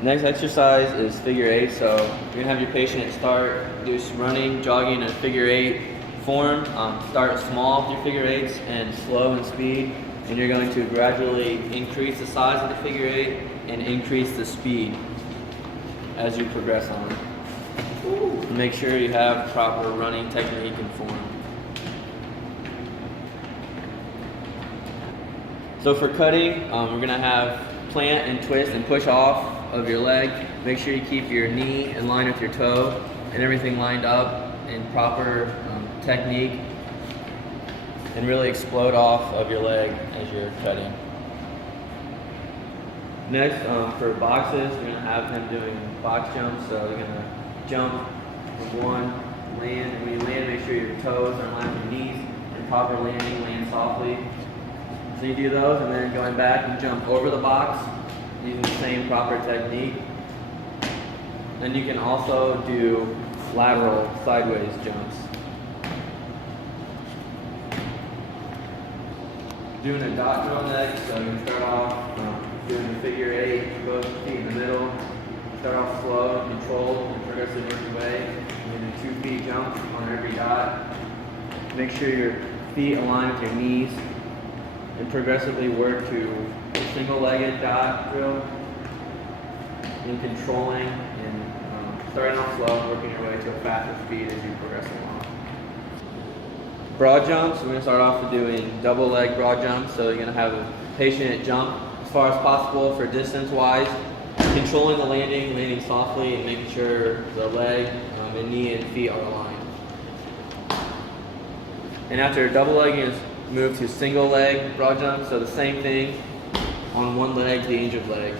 Next exercise is figure eight. So you're gonna have your patient start do running, jogging in a figure eight form. Start small with your figure eights and slow in speed, and you're going to gradually increase the size of the figure eight and increase the speed as you progress on. Make sure you have proper running technique and form. So for cutting, we're gonna have plant and twist and push off of your leg. Make sure you keep your knee in line with your toe and everything lined up in proper technique, and really explode off of your leg as you're cutting. Next, for boxes, we're gonna have them doing box jumps. So they're gonna jump from one, land, and when you land, make sure your toes are in line with your knees, and proper landing, land softly. So you do those, and then going back and jump over the box using the same proper technique. Then you can also do lateral sideways jumps. Doing a dot drill next, so you can start off doing a figure eight, both feet in the middle. Start off slow, controlled, and progressively work your way. And then 2 feet jump on every dot. Make sure your feet align with your knees, and progressively work to a single-legged dot drill, and controlling and starting off slow, working your way to a faster speed as you progress along. Broad jumps, we're going to start off with doing double leg broad jumps. So you're going to have a patient jump as far as possible for distance-wise, controlling the landing, landing softly, and making sure the leg and knee and feet are aligned. And after double legging is move to single leg broad jump, so the same thing on one leg, the injured leg.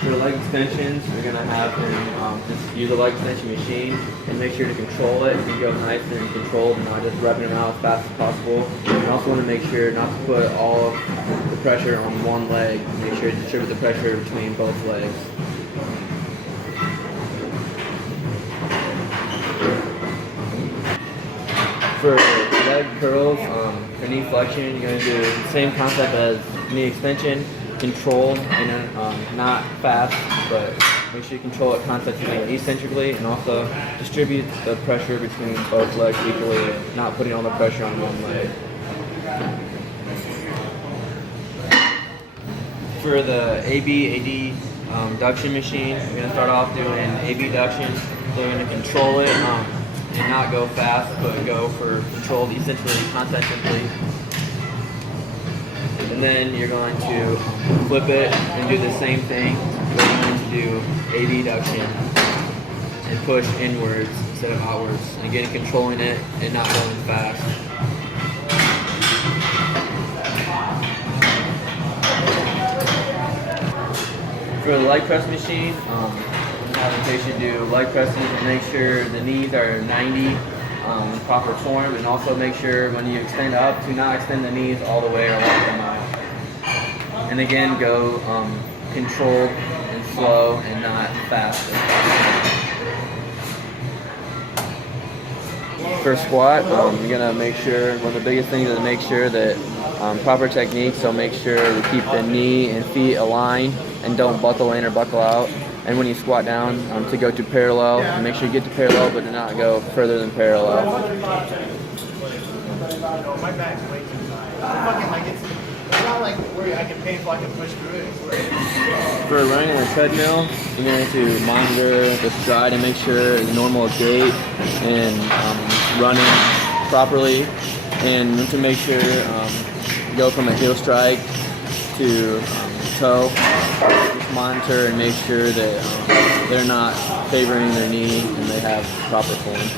For leg extensions, we're going to have them just use a leg extension machine and make sure to control it and go nice and controlled and not just rubbing them out as fast as possible. And also want to make sure not to put all of the pressure on one leg. Make sure to distribute the pressure between both legs. For leg curls, for knee flexion, you're going to do the same concept as knee extension, controlled and not fast, but make sure you control it concentrically and eccentrically, and also distribute the pressure between both legs equally, not putting all the pressure on one leg. For the AB duction machine, we're going to start off doing AB duction. So we're going to control it and not go fast, but go for controlled eccentrically, concentrically. And then you're going to flip it and do the same thing. You're going to do AB duction and push inwards instead of outwards. And again, controlling it and not going fast. For the leg press machine, have the patient do leg presses and make sure the knees are 90 proper form, and also make sure when you extend up to not extend the knees all the way or along the mile. And again, go controlled and slow and not fast. For squat, you're gonna make sure, one of the biggest things is to make sure that proper technique, so make sure to keep the knee and feet aligned and don't buckle in or buckle out. And when you squat down, to go to parallel, and make sure you get to parallel, but do not go further than parallel. My back's way too tight. It's not like where I can painful, I can push through it. For running on a treadmill, you're going to monitor the stride and make sure it's normal gait and running properly, and to make sure go from a heel strike to toe. Just monitor and make sure that they're not favoring their knee and they have proper form.